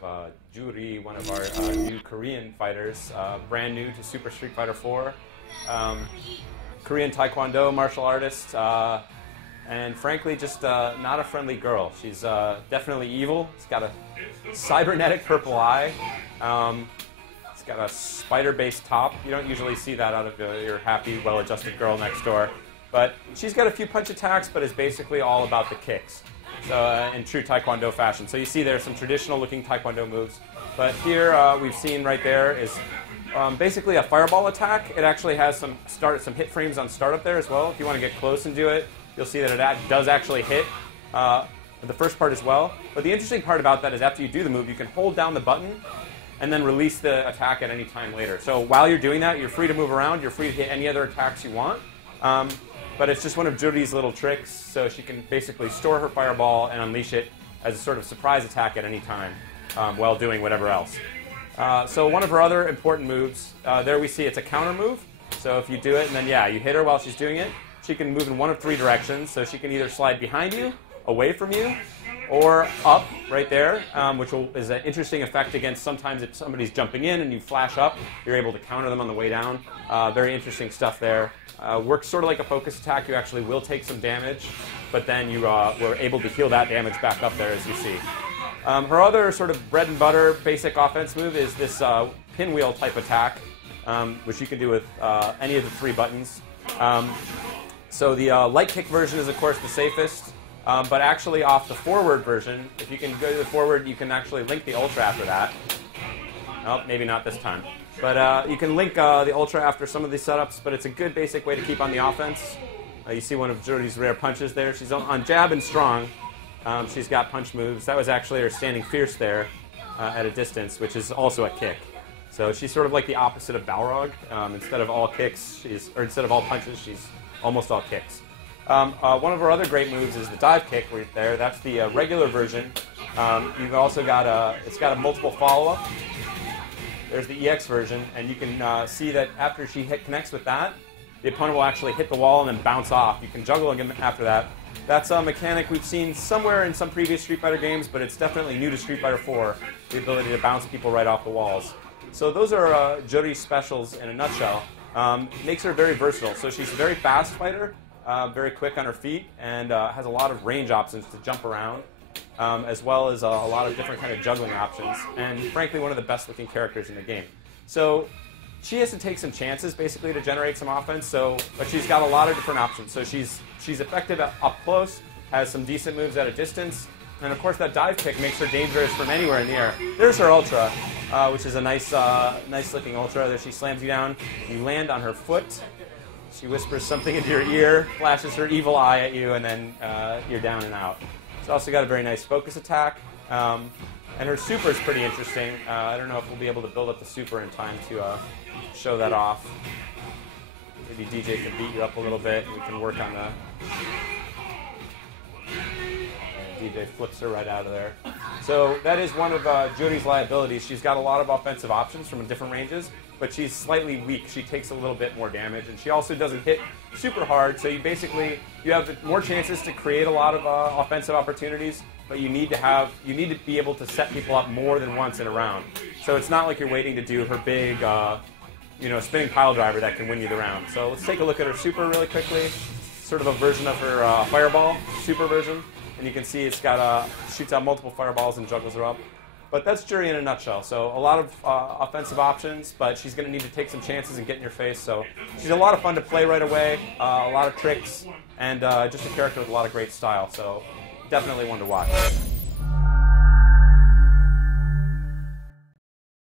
have Juri, one of our new Korean fighters, brand new to Super Street Fighter 4. Korean Taekwondo martial artist, and frankly, just not a friendly girl. She's definitely evil. She's got a cybernetic purple eye. It's got a spider-based top. You don't usually see that out of your happy, well-adjusted girl next door. But she's got a few punch attacks, but is basically all about the kicks. So in true Taekwondo fashion. So you see there's some traditional-looking Taekwondo moves. But here we've seen right there is basically a fireball attack. It actually has some hit frames on startup there as well. If you want to get close and do it, you'll see that it does actually hit the first part as well. But the interesting part about that is after you do the move, you can hold down the button and then release the attack at any time later. So while you're doing that, you're free to move around. You're free to hit any other attacks you want. But it's just one of Juri's little tricks, so she can basically store her fireball and unleash it as a sort of surprise attack at any time while doing whatever else. So one of her other important moves, there we see it's a counter move. So if you do it and then, yeah, you hit her while she's doing it, she can move in one of three directions. So she can either slide behind you, away from you, or up right there, which is an interesting effect against sometimes if somebody's jumping in and you flash up, you're able to counter them on the way down. Very interesting stuff there. Works sort of like a focus attack. You actually will take some damage, but then you were able to heal that damage back up there, as you see. Her other sort of bread and butter basic offense move is this pinwheel type attack, which you can do with any of the three buttons. So the light kick version is, of course, the safest. But actually off the forward version, if you can go to the forward, you can actually link the Ultra after that. Oh, maybe not this time. But you can link the Ultra after some of these setups, but it's a good basic way to keep on the offense. You see one of Juri's rare punches there. She's on jab and strong. She's got punch moves. That was actually her standing fierce there at a distance, which is also a kick. So she's sort of like the opposite of Balrog. Instead of all kicks, instead of all punches, she's almost all kicks. One of our other great moves is the dive kick right there. That's the regular version. You've also got it's got a multiple follow-up. There's the EX version, and you can see that after she connects with that, the opponent will actually hit the wall and then bounce off. You can juggle again after that. That's a mechanic we've seen somewhere in some previous Street Fighter games, but it's definitely new to Street Fighter 4, the ability to bounce people right off the walls. So those are Juri's specials in a nutshell. Makes her very versatile. So she's a very fast fighter. Very quick on her feet, and has a lot of range options to jump around, as well as a lot of different kind of juggling options, and frankly one of the best looking characters in the game. So she has to take some chances basically to generate some offense, but she's got a lot of different options. So she's effective up close, has some decent moves at a distance, and of course that dive kick makes her dangerous from anywhere in the air. There's her Ultra, which is a nice looking Ultra. There she slams you down, you land on her foot. She whispers something into your ear, flashes her evil eye at you, and then you're down and out. She's also got a very nice focus attack. And her super is pretty interesting. I don't know if we'll be able to build up the super in time to show that off. Maybe DJ can beat you up a little bit, and we can work on the... And DJ flips her right out of there. So that is one of Juri's liabilities. She's got a lot of offensive options from different ranges, but she's slightly weak. She takes a little bit more damage, and she also doesn't hit super hard, so you have more chances to create a lot of offensive opportunities, but you need to be able to set people up more than once in a round. So it's not like you're waiting to do her big spinning pile driver that can win you the round. So let's take a look at her super really quickly. Sort of a version of her fireball, super version, and you can see it's got shoots out multiple fireballs and juggles her up. But that's Juri in a nutshell. So a lot of offensive options, but she's going to need to take some chances and get in your face. So she's a lot of fun to play right away, a lot of tricks, and just a character with a lot of great style. So definitely one to watch.